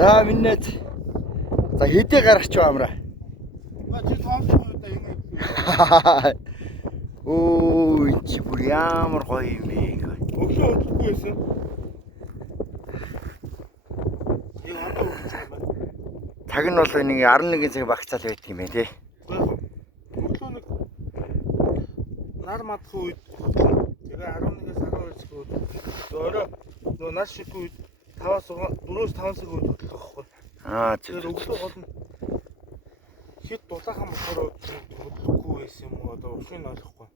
За минь. За хэдий гаргач амраа. Чи тоомч уу да ингэ. Ой чи бүр ямар гоё юм бэ ингээ. Өглөө өглөхгүй байсан. Яг одоо өглөө байна. Цаг нь бол нэг 11 цаг багцаал байдаг юм байна тий. Өглөө нэг нар мадах үед тэгээ 11-ээс 12 цаг үед өөрөө нөө нар шиг үед 5-аас 4-5 цаг үед хөдлөх байхгүй. Тэр өглөө гол нь хэд дулаахан болохоор хөдлөхгүй байсан юм уу одоо ушиг нь ойлгохгүй.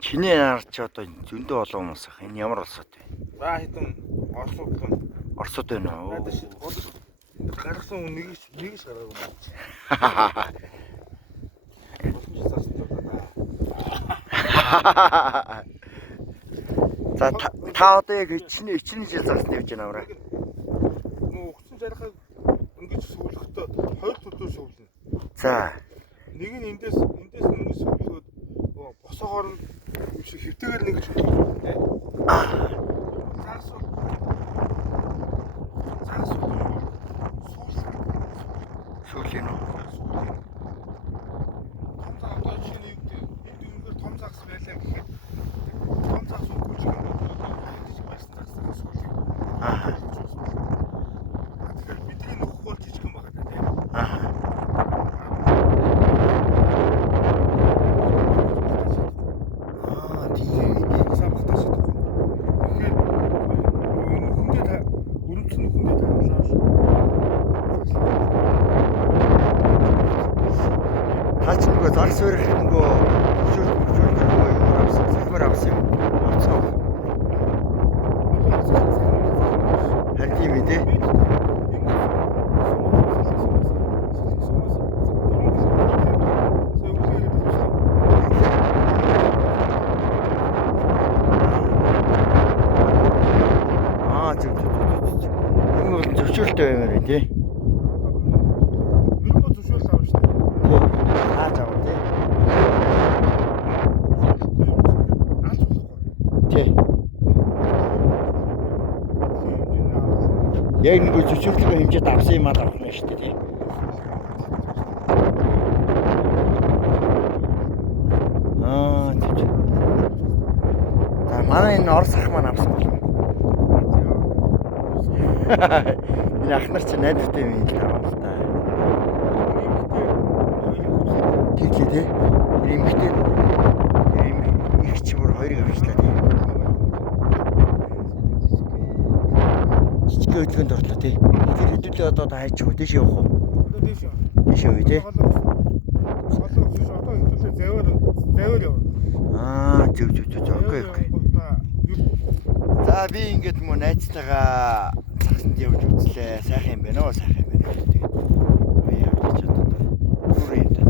Чиний нар ч одоо зөндөө олон хүмүүс ах. Энэ ямар улсууд вэ? За хэдэн орсууд байна. Орсууд байна уу? Гаргасан нэг ч гараагүй юм. За та одоо яг чиний жил загсны явж байна авраа. Нөө өгсөн жаргахыг ингэж сүлэхдээ хоёр төлөөр сүлнэ. За. Нэг нь эндээс ингэж сүлгөөд босоогоор нь хэвтэйгээр нэгж тий. Сүүлийн үү? Том цаг одоо чиний юу гэдэг энд үнээр том цагс байлаа гэхэд том цагс үгүй ч юм уу гэж байсан цагсаа сүүлийн. Тэгэхээр бидний нөхөх бол жижигэн байгаа даа тий. Тийм самхтаа шийдэх. Тэгэхээр нөхөндөө өрөвч нөхөндөө таарлаа. Та ч нөгөө загс өрөх нөгөө зөвшөөрөл нөгөө юу авсан, захимаар авсан юм. Авсан уу? Харин тийм ээ тий. Энэ бол зөвшөөрөлтэй баймаар байна тий. Юу зөвшөөрөл авах шүү дээ. Ааж авах тий. Ааж болохгүй. Тий. Яг нэг зөвшөөрлөгийн хэмжээд авсан юм авах нь шүү дээ тий. Тий. За манай энэ Орос ах маань авсан болов. Энэ ах нар чи найдвартай юм л авах л та. Тэглээ тий. Эмэгтэй их ч бүр хоёрыг авчлаа тий. Жижиг хөдөлгөөнд орлоо тий. Тэр хэдүүлээ одоо хайчих уу тийш явах уу? Одоо тийш яа. Тийш явъя тий. Одоо хэдүүлээ заваар явна. Зөв. Окей. За би ингээд мөн найзтайгаа цаханд явж үзлээ. Сайхан юм байна уу? Сайхан юм байна. Тэгээд би явж чаддаг. Юу юм даа.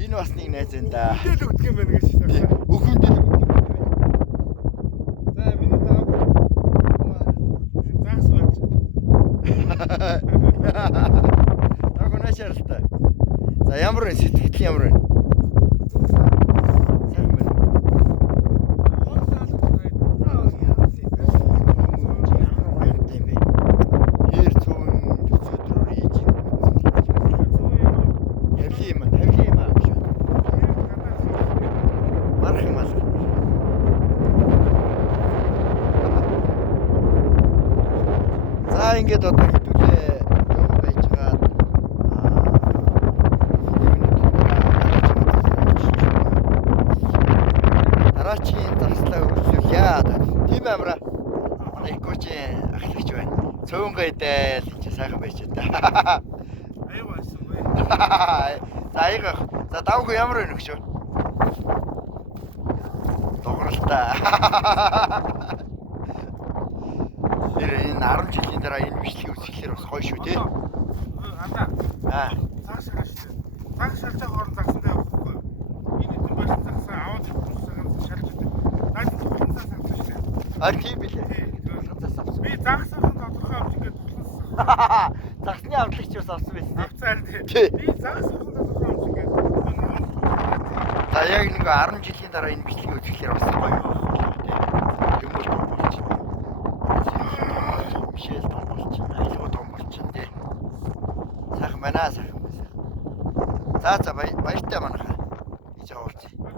Энэ бас нэг найз энэ да. Хэл өгдөг юм байна гэж хэлсэн. Өхөндөл өгдөг юм байна. За миний таа. Загс барьж. Яг унашаалтай. За ямар вэ? Сэтгэл ямар вэ? За ингээд одоо хэдүүлээ жоохон байж байгаа. Дараачийн зарслаа өргөжлүүлье. Тийм амра. Экочийн ахлагч байна. Цөөн гайдаа л чи сайхан байж та. Аяа байсан бай. За аяга. За давгүй ямар вэ нөхшөө? Догролтой. Энэ 10 жилийн дараа энэ бичлэгийг үзэхлээр бас гоё шүү тий. Цааш хааш. Цааш шалж байгаа хооронд загсандаа явахгүй. Энэ хэдэн байсан загсаа аваад шалж идэв. Наад тухайн цаас авсан шүү дээ. Тийм билээ. Би загсанд тодорхой авч ингээд тухсан. Загсны авлагч бас авсан байсан тий. Тий. Би загсанд тодорхой авч ингээд. За яг нэг 10 жилийн дараа энэ бичлэгийг үзэхлээр бас гоё байх тий. Тэнгуул том болчих. Мишэл том болчих. Айлгуу том болчих тий. байна сайхан байна. За баяртай манайхаа. Хийж авуулчих.